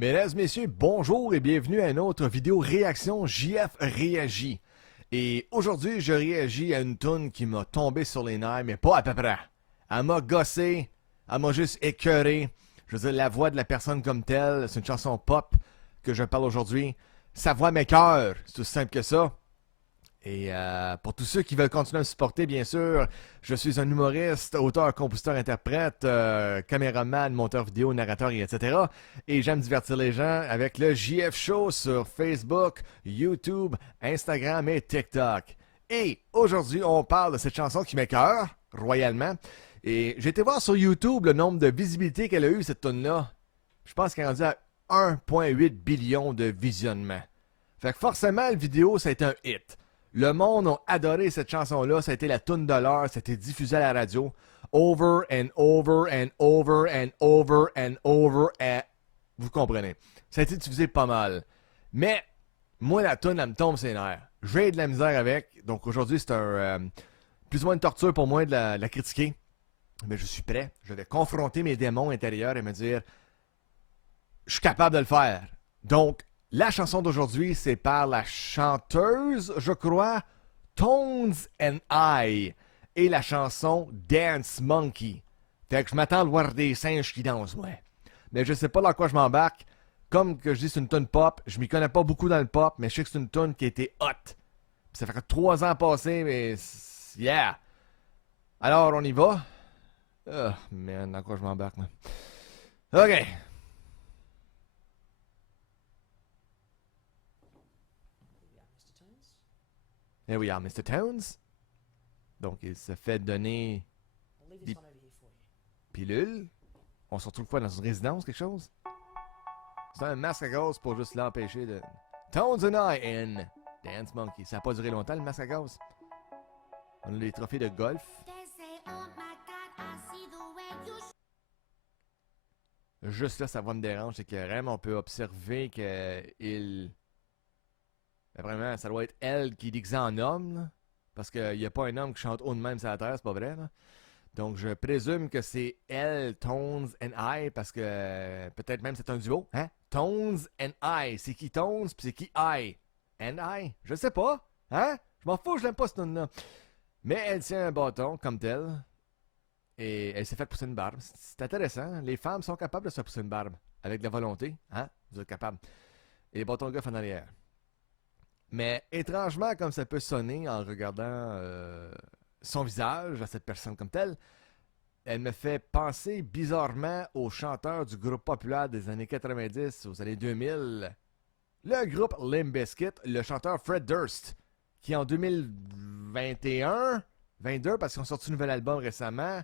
Mesdames, messieurs, bonjour et bienvenue à une autre vidéo réaction JF réagit. Et aujourd'hui, je réagis à une toune qui m'a tombé sur les nerfs, mais pas à peu près. Elle m'a gossé, elle m'a juste écœuré. Je veux dire, la voix de la personne comme telle, c'est une chanson pop que je parle aujourd'hui. Sa voix m'écœure, c'est aussi simple que ça. Et pour tous ceux qui veulent continuer à me supporter, bien sûr, je suis un humoriste, auteur, compositeur, interprète, caméraman, monteur vidéo, narrateur, etc. Et j'aime divertir les gens avec le JF Show sur Facebook, YouTube, Instagram et TikTok. Et aujourd'hui, on parle de cette chanson qui m'écoeure royalement. Et j'ai été voir sur YouTube le nombre de visibilités qu'elle a eu, cette tune-là. Je pense qu'elle est rendue à 1,8 billion de visionnements. Fait que forcément, la vidéo, ça a été un hit. Le monde a adoré cette chanson-là. Ça a été la toune de l'heure. Ça a été diffusé à la radio. Over and over and over and over and over and... Vous comprenez. Ça a été diffusé pas mal. Mais, moi, la toune, elle me tombe ses nerfs. J'ai de la misère avec. Donc, aujourd'hui, c'est plus ou moins une torture pour moi de la critiquer. Mais je suis prêt. Je vais confronter mes démons intérieurs et me dire... Je suis capable de le faire. Donc, la chanson d'aujourd'hui, c'est par la chanteuse, je crois, Tones and I, et la chanson Dance Monkey. Fait que je m'attends à voir des singes qui dansent, ouais. Mais je sais pas dans quoi je m'embarque. Comme que je dis, c'est une tune pop. Je m'y connais pas beaucoup dans le pop, mais je sais que c'est une tune qui a été hot. Puis ça fait 3 ans passés, mais yeah. Alors, on y va. Oh, man, dans quoi je m'embarque, moi. Ok. Here we are, Mr. Towns. Donc, il se fait donner des pilules. On se retrouve quoi, dans une résidence, quelque chose? C'est un masque à gaz pour juste l'empêcher de... Tones and I in Dance Monkey. Ça n'a pas duré longtemps, le masque à gaz. On a les trophées de golf. Juste là, ça va me déranger, c'est que vraiment, on peut observer qu'il... Vraiment, ça doit être elle qui est déguisée en homme, là, parce qu'il n'y a pas un homme qui chante haut de même sur la terre, c'est pas vrai. Là. Donc je présume que c'est elle, Tones and I, parce que peut-être même c'est un duo. Hein? Tones and I. C'est qui Tones, puis c'est qui I? And I? Je sais pas. Hein? Je m'en fous, je l'aime pas ce nom-là. Mais elle tient un bâton comme tel, et elle s'est fait pousser une barbe. C'est intéressant. Les femmes sont capables de se pousser une barbe, avec de la volonté. Hein? Vous êtes capables. Et les bâtons de golf en arrière. Mais étrangement, comme ça peut sonner en regardant son visage à cette personne comme telle, elle me fait penser bizarrement au chanteur du groupe populaire des années 90 aux années 2000, le groupe Limp Bizkit, le chanteur Fred Durst, qui en 2021, 22, parce qu'ils ont sorti un nouvel album récemment,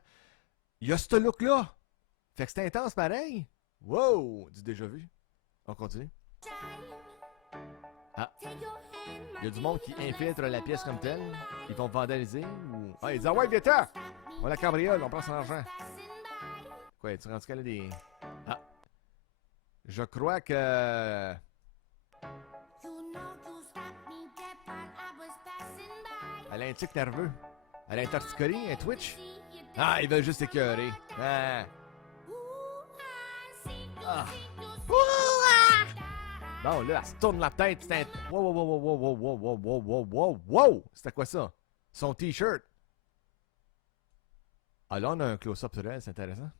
il y a ce look-là. Fait que c'est intense pareil. Wow, du déjà vu. On continue. Ah. Il y a du monde qui infiltre la pièce comme telle. Ils vont vandaliser ou... Ah, ils disent « Ah ouais, viens-t'en! On la cambriole, on prend son argent. » Quoi, tu rendu qu'elle a des... Ah. Je crois que... Elle a un tic nerveux. Elle a un torticolis, un twitch. Ah, ils veulent juste écœurer. Ah. Ah. Bon, là, elle se tourne la tête. C'est un... Wow, wow, wow, wow, wow, wow, wow, wow, wow, wow, wow. C'était quoi ça? Son t-shirt. Ah, là, on a un close-up sur elle, c'est intéressant.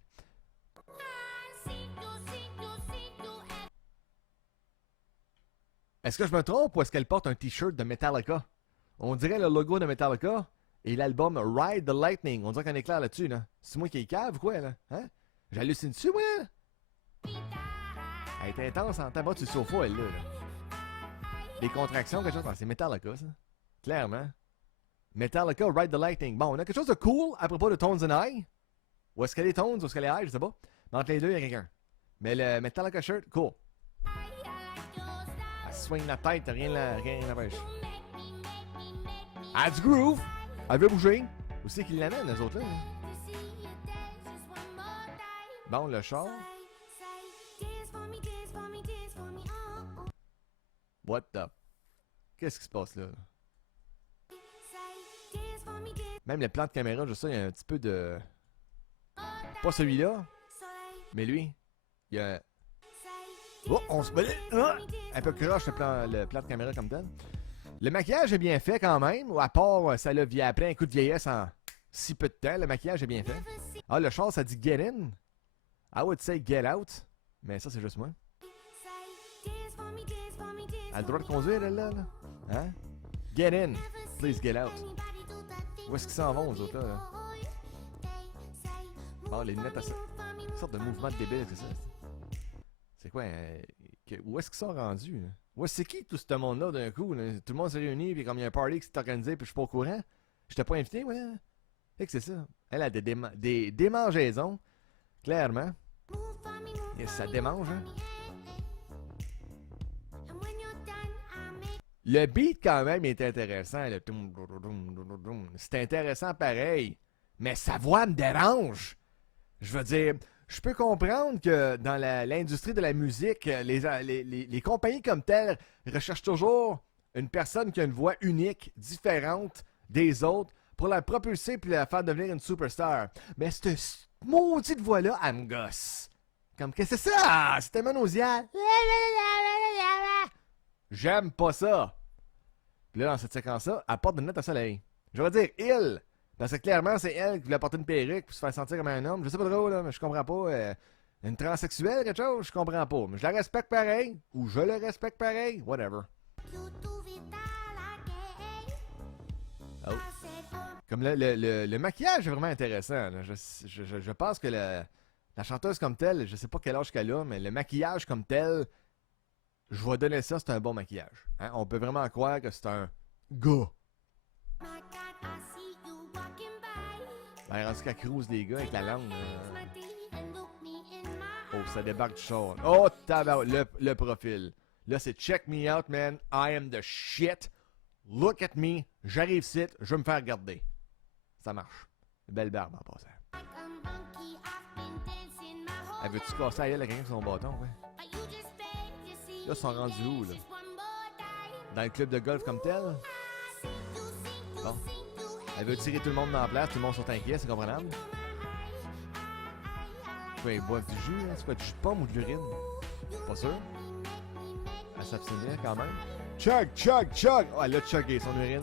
Est-ce que je me trompe ou est-ce qu'elle porte un t-shirt de Metallica? On dirait le logo de Metallica et l'album Ride the Lightning. On dirait qu'on est clair là-dessus, là. C'est moi qui est cave ou quoi, là? Hein? J'hallucine dessus, moi, là? Elle est intense en tabac sur le sofa, elle, là. Des contractions, quelque chose. Ah, c'est Metallica, ça. Clairement. Metallica, Ride the Lightning. Bon, on a quelque chose de cool à propos de Tones and I. Où est-ce qu'elle est Tones, où est-ce qu'elle est I, je sais pas. Mais entre les deux, il y a quelqu'un. Mais le Metallica shirt, cool. Elle swing la tête, rien n'empêche. Elle a du groove. Elle veut bouger. Où c'est qu'ils l'amènent, les autres, là? Bon, le char. What the... Qu'est-ce qui se passe là? Même le plan de caméra, je sais, il y a un petit peu de... Pas celui-là, mais lui. Il y a... Oh, on se met... Un peu croche le plan de caméra comme tel. Le maquillage est bien fait quand même, ou à part ça l'a après un coup de vieillesse en si peu de temps, le maquillage est bien fait. Ah, le char, ça dit get in. I would say get out. Mais ça, c'est juste moi. Elle a le droit de conduire, elle, là? Hein? Get in. Please get out. Où est-ce qu'ils s'en vont, aux autres, là? Bon, les lunettes, une sorte de mouvement de débile, c'est ça? C'est quoi? Où est-ce qu'ils sont rendus, là? Ouais, c'est qui tout ce monde-là d'un coup? Là? Tout le monde s'est réuni, puis comme il y a un party qui s'est organisé, puis je suis pas au courant. J'étais pas invité, ouais. Fait que c'est ça. Elle a des démangeaisons, clairement. Et ça démange, hein? Le beat, quand même, est intéressant. C'est intéressant pareil. Mais sa voix me dérange. Je veux dire, je peux comprendre que dans l'industrie de la musique, les compagnies comme telles recherchent toujours une personne qui a une voix unique, différente des autres, pour la propulser puis la faire devenir une superstar. Mais cette maudite voix-là, elle me gosse. Comme, qu'est-ce que c'est ça? C'est tellement nauséant. J'aime pas ça. Puis là, dans cette séquence-là, elle porte des lunettes à soleil. Je vais dire il. Parce que clairement, c'est elle qui voulait porter une perruque pour se faire sentir comme un homme. Je sais pas trop, là, mais je comprends pas. Une transsexuelle, quelque chose, je comprends pas. Mais je la respecte pareil. Ou je le respecte pareil. Whatever. Oh. Comme le maquillage est vraiment intéressant. Là. Je pense que la chanteuse comme telle, je sais pas quel âge qu'elle a, mais le maquillage comme tel, je vais donner ça, c'est un bon maquillage. Hein? On peut vraiment croire que c'est un gars. Ben, rendu qu'elle cruise des gars avec la langue. Oh, ça débarque du char. Oh, tabarouette, le profil. Là, c'est check me out, man. I am the shit. Look at me. J'arrive ici, je vais me faire regarder. Ça marche. Belle barbe en passant. Elle veut-tu casser à elle à quelqu'un avec son bâton, ouais? Là, ils sont rendus où, là? Dans le club de golf comme tel? Bon. Elle veut tirer tout le monde dans la place, tout le monde sont inquiets, c'est comprenable? Quoi, ils boivent du jus, hein? C'est quoi, du jus de pomme ou de l'urine? Pas sûr? Elle s'abstenait quand même. Chug, chug, chug! Oh, elle a chuggé son urine.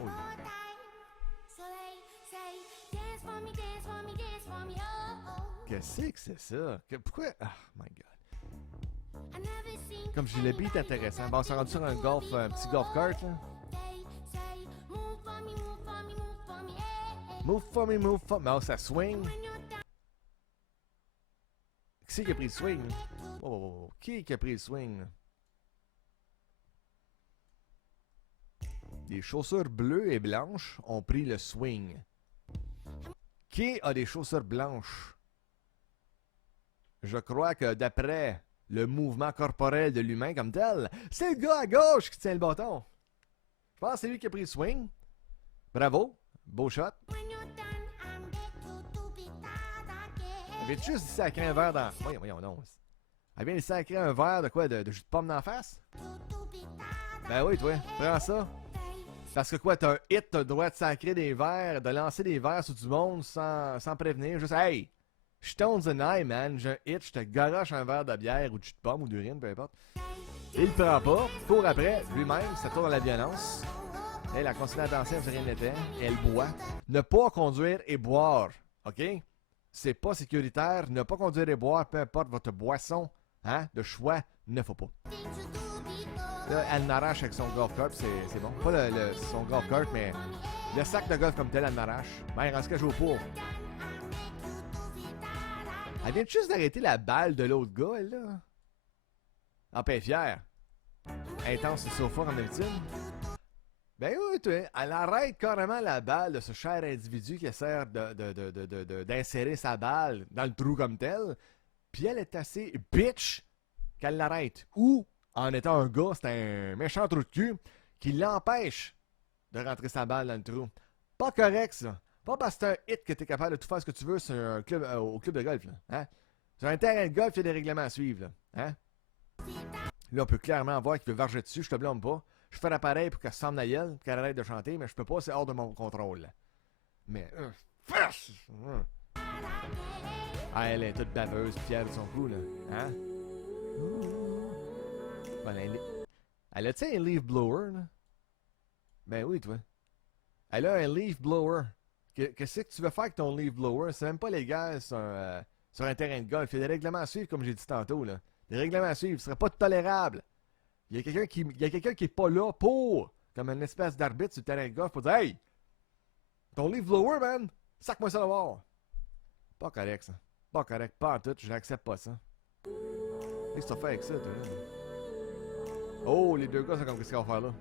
Oh. Qu'est-ce que c'est ça? Pourquoi? Oh my god. Comme je dis, le beat est intéressant. Bon, on s'est rendu sur un petit golf cart, là. Move for me, move for me. Oh, ça swing. Qui c'est qui a pris le swing? Oh, qui a pris le swing? Des chaussures bleues et blanches ont pris le swing. Qui a des chaussures blanches? Je crois que d'après le mouvement corporel de l'humain comme tel, c'est le gars à gauche qui tient le bâton. Je pense que c'est lui qui a pris le swing. Bravo. Beau shot. Elle vient juste sacrer un verre dans... Voyons, non. Elle vient de sacrer un verre de quoi? De jus de pomme dans la face? Ben oui, toi. Prends ça. Parce que quoi, t'as un hit, t'as le droit de sacrer des verres, de lancer des verres sur du monde sans prévenir. Juste, hey, je tourne the night, man. J'ai un hit, je te garoche un verre de bière ou de jus de pomme ou d'urine, peu importe. Il le prend pas, il court après, lui-même, ça tourne à la violence. Elle a continué à danser, rien n'était. Elle boit. Ne pas conduire et boire, ok? C'est pas sécuritaire. Ne pas conduire et boire, peu importe votre boisson, hein, de choix, ne faut pas. Là, elle n'arrache avec son golf cart, c'est bon. Pas son golf cart, mais le sac de golf comme tel, elle n'arrache. Ben, il rend ce que je joue pour. Elle vient juste d'arrêter la balle de l'autre gars, elle, là. En paix fière. Intense sur le sofa comme d'habitude. Ben oui, toi, elle arrête carrément la balle de ce cher individu qui essaie d'insérer sa balle dans le trou comme tel. Puis elle est assez bitch qu'elle l'arrête. Ou, en étant un gars, c'est un méchant trou de cul qui l'empêche de rentrer sa balle dans le trou. Pas correct, ça. Pas parce que c'est un hit que t'es capable de tout faire ce que tu veux sur un club, au club de golf, là. Hein? Sur un terrain de golf, il y a des règlements à suivre, là. Hein? Là, on peut clairement voir qu'il veut varger dessus, je te blâme pas. Je fais l'appareil pour qu'elle se sente la gueule, pour qu'elle arrête de chanter, mais je peux pas, c'est hors de mon contrôle. Là. Mais, ah, elle est toute baveuse, fière de son coup, là. Hein? Elle a-tu un leaf blower, là? Ben oui, toi. Elle a un leaf blower. Qu'est-ce que tu veux faire avec ton leaf blower? C'est même pas légal sur un terrain de golf. Il y a des règlements à suivre, comme j'ai dit tantôt, là. Des règlements à suivre. Ce serait pas tolérable. Il y a quelqu'un qui est pas là pour, comme une espèce d'arbitre sur le terrain de golf, pour dire hey! Ton leaf blower, man! Sac-moi ça là-bas! Pas correct, ça. Pas correct, pas en tout. Je n'accepte pas ça. Qu'est-ce que tu fais avec ça, toi, là? Oh, les deux gars, c'est comme qu'est-ce qu'ils vont faire là?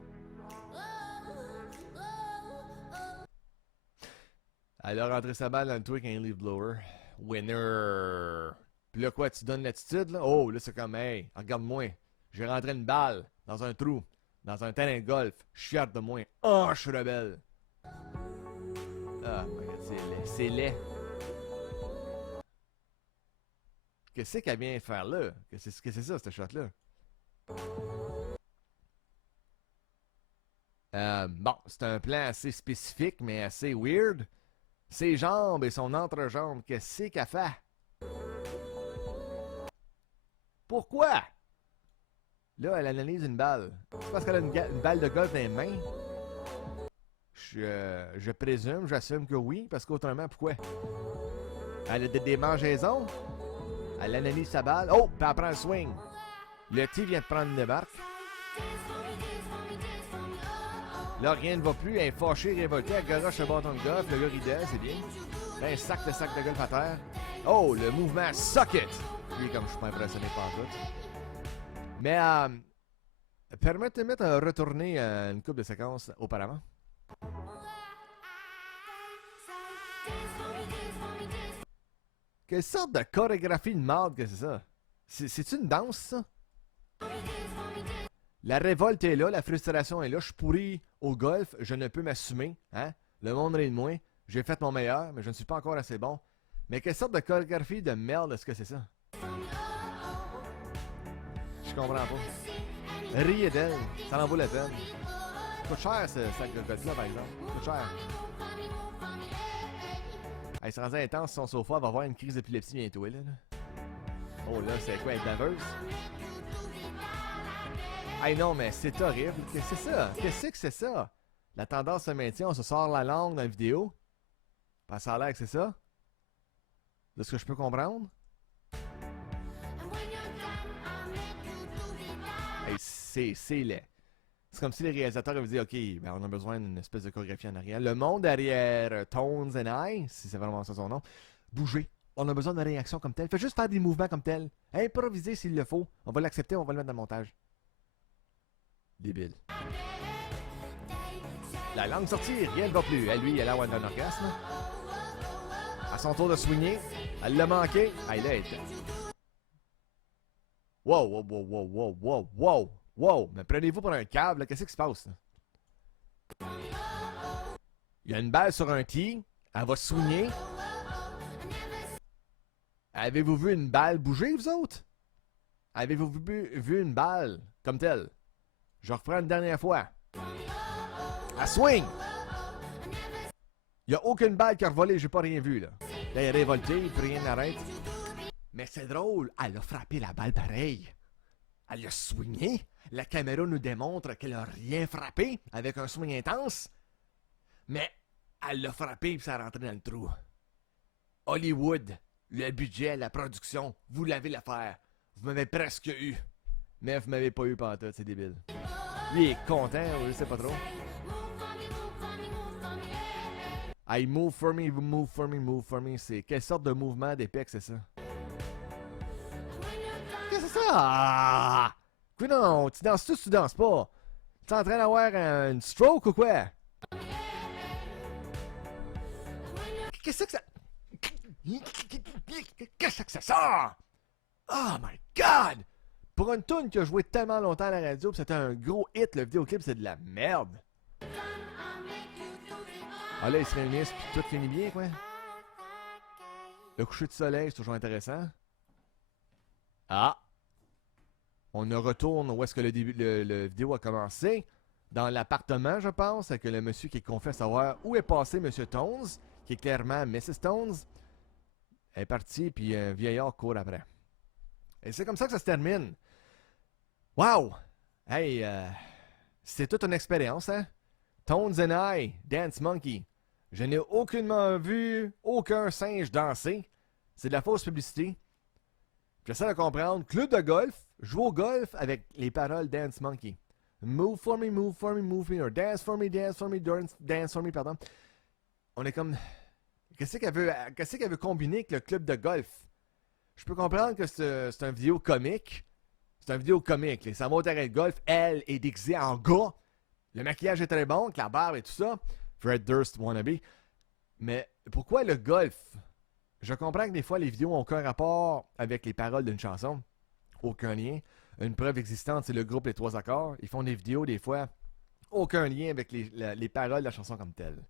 Elle a rentré sa balle dans le trou avec un leaf blower. Winner! Puis là, quoi, tu donnes l'attitude, là? Oh, là, c'est comme, hey, regarde-moi. J'ai rentré une balle dans un trou, dans un terrain de golf. Je suis fier de moi. Oh, je suis rebelle. Ah, my God, c'est laid. C'est laid. Qu'est-ce qu'elle vient faire là? Qu'est-ce que c'est ça, cette shot-là? Bon, c'est un plan assez spécifique, mais assez weird. Ses jambes et son entrejambe, qu'est-ce qu'elle fait? Pourquoi? Là, elle analyse une balle. C'est parce qu'elle a une balle de golf dans les mains? Je présume, j'assume que oui, parce qu'autrement, pourquoi? Elle a des démangeaisons? Elle analyse sa balle. Oh, puis elle prend le swing. Le T vient de prendre une débarque. Là, rien ne va plus. Elle est fâchée, révoltée. Elle garoche le bâton de golf. Le gars ridait, c'est bien. Là, un sac de golf à terre. Oh, le mouvement suck it! Lui, comme je suis pas impressionné par tout. Mais, permettez-moi de retourner une couple de séquences auparavant. Quelle sorte de chorégraphie de marde que c'est ça? C'est-tu une danse, ça? La révolte est là, la frustration est là. Je suis pourri au golf, je ne peux m'assumer. Hein? Le monde rit de moi. J'ai fait mon meilleur, mais je ne suis pas encore assez bon. Mais quelle sorte de chorégraphie de merde est-ce que c'est ça? Je comprends pas. Riez d'elle, ça en vaut la peine. Ça coûte cher ce sac de golf-là, par exemple. Ça coûte cher. Elle se rendait intense, son sofa va avoir une crise d'épilepsie bientôt, là. Oh là, c'est quoi, être baveuse? Hey non, mais c'est horrible. Qu'est-ce que c'est ça? Qu'est-ce que c'est ça? La tendance se maintient, on se sort la langue dans la vidéo. Pas ça a l'air que c'est ça? De ce que je peux comprendre? Hey, c'est laid. C'est comme si les réalisateurs avaient dit ok, ben on a besoin d'une espèce de chorégraphie en arrière. Le monde derrière Tones and I, si c'est vraiment ça son nom, bouger. On a besoin de réaction comme telle. Fais juste faire des mouvements comme tel. Improviser s'il le faut. On va l'accepter, on va le mettre dans le montage. Débile. La langue sortie, rien ne va plus. Elle, lui, elle a un orgasme. À son tour de swinger, elle l'a manqué. Ah, là, elle était. Wow, wow, wow, wow, wow, wow, wow, wow. Mais prenez-vous pour un câble, qu'est-ce qui se passe? Là? Il y a une balle sur un tee. Elle va swinger. Avez-vous vu une balle bouger, vous autres? Avez-vous vu une balle comme telle? Je reprends une dernière fois. Elle swing! Il n'y a aucune balle qui a revolé, j'ai pas rien vu, là. Là, elle est révoltée, puis rien n'arrête. Mais c'est drôle, elle a frappé la balle pareil. Elle a swingé. La caméra nous démontre qu'elle a rien frappé avec un swing intense. Mais elle l'a frappé et ça a rentré dans le trou. Hollywood, le budget, la production, vous l'avez l'affaire. Vous m'avez presque eu. Mais vous m'avez pas eu pantoute, c'est débile. Lui il est content, je sais pas trop. I move for me, move for me, move for me. C'est quelle sorte de mouvement d'épée c'est ça? Qu'est-ce que c'est ça? Ah! Quoi non, tu danses-tu ou tu danses pas? Tu es en train d'avoir une stroke ou quoi? Qu'est-ce que ça? Qu'est-ce que c'est ça? Oh my god! Pour une tune qui a joué tellement longtemps à la radio, pis c'était un gros hit, le vidéoclip c'est de la merde. Ah là, ils se réunissent pis tout finit bien, quoi. Le coucher de soleil, c'est toujours intéressant. Ah! On retourne où est-ce que le vidéo a commencé. Dans l'appartement, je pense, avec le monsieur qui confesse savoir où est passé Monsieur Tones, qui est clairement Mrs. Tones. Elle est partie, puis un vieillard court après. Et c'est comme ça que ça se termine. Wow! Hey, c'est toute une expérience, hein? Tones and I, Dance Monkey. Je n'ai aucunement vu aucun singe danser. C'est de la fausse publicité. J'essaie de comprendre. Club de golf, joue au golf avec les paroles Dance Monkey. Move for me, move for me, move me, or dance for me, dance for me, dance for me, pardon. On est comme... Qu'est-ce qu'elle veut combiner avec le club de golf? Je peux comprendre que c'est un vidéo comique. C'est un vidéo comique. Ça va au terrain de golf. Elle est déguisée en gars. Le maquillage est très bon, avec la barbe et tout ça. Fred Durst wannabe. Mais pourquoi le golf? Je comprends que des fois, les vidéos n'ont aucun rapport avec les paroles d'une chanson. Aucun lien. Une preuve existante, c'est le groupe Les Trois Accords. Ils font des vidéos, des fois, aucun lien avec les paroles de la chanson comme telle.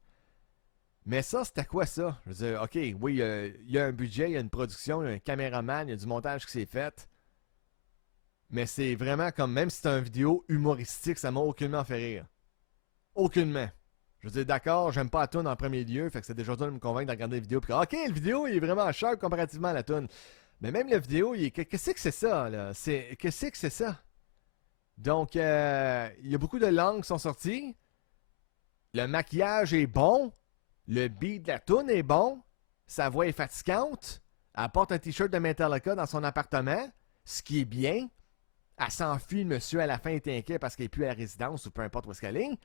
Mais ça, c'était quoi ça? Je veux dire, ok, oui, il y a un budget, il y a une production, il y a un caméraman, il y a du montage qui s'est fait. Mais c'est vraiment comme, même si c'est une vidéo humoristique, ça m'a aucunement fait rire. Aucunement. Je veux dire, d'accord, j'aime pas la toune en premier lieu, fait que c'est déjà dur de me convaincre de regarder la vidéo. Puis, ok, la vidéo, il est vraiment sharp comparativement à la toune. Mais même la vidéo, qu'est-ce que c'est ça, là? Qu'est-ce que c'est ça? Donc, il y a beaucoup de langues qui sont sorties. Le maquillage est bon. Le beat de la toune est bon. Sa voix est fatigante. Elle porte un t-shirt de Metallica dans son appartement, ce qui est bien. Elle s'enfuit, le monsieur, à la fin, est inquiet parce qu'elle est plus à la résidence ou peu importe où est-ce qu'elle est.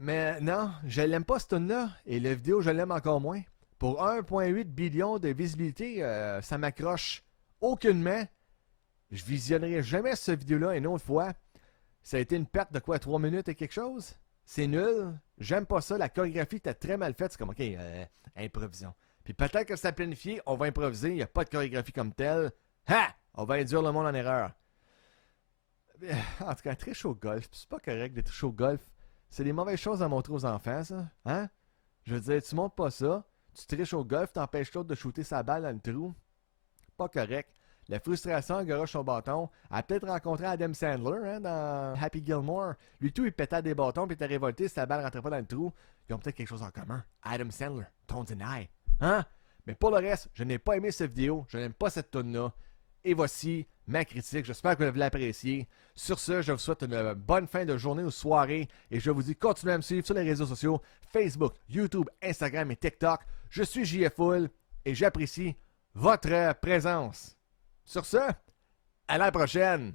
Mais non, je l'aime pas, cette tune-là. Et la vidéo, je l'aime encore moins. Pour 1,8 billion de visibilité, ça m'accroche aucunement. Je visionnerai jamais cette vidéo-là une autre fois. Ça a été une perte de quoi, 3 minutes et quelque chose? C'est nul. J'aime pas ça. La chorégraphie était très mal faite. C'est comme, ok, improvisons. Puis peut-être que c'est planifié, on va improviser. Il n'y a pas de chorégraphie comme telle. Ha! On va induire le monde en erreur. En tout cas, triche au golf. C'est pas correct de tricher au golf. C'est des mauvaises choses à montrer aux enfants, ça. Hein? Je veux dire, tu montres pas ça. Tu triches au golf, t'empêches l'autre de shooter sa balle dans le trou. Pas correct. La frustration engoroche son bâton. Elle a peut-être rencontré Adam Sandler hein, dans Happy Gilmore. Lui tout, il pétait des bâtons puis il était révolté si sa balle rentrait pas dans le trou. Ils ont peut-être quelque chose en commun. Adam Sandler, Tones and I. Hein? Mais pour le reste, je n'ai pas aimé cette vidéo. Je n'aime pas cette tune-là. Et voici ma critique. J'espère que vous l'appréciez. Sur ce, je vous souhaite une bonne fin de journée ou soirée. Et je vous dis, continuez à me suivre sur les réseaux sociaux. Facebook, YouTube, Instagram et TikTok. Je suis JFool et j'apprécie votre présence. Sur ce, à la prochaine!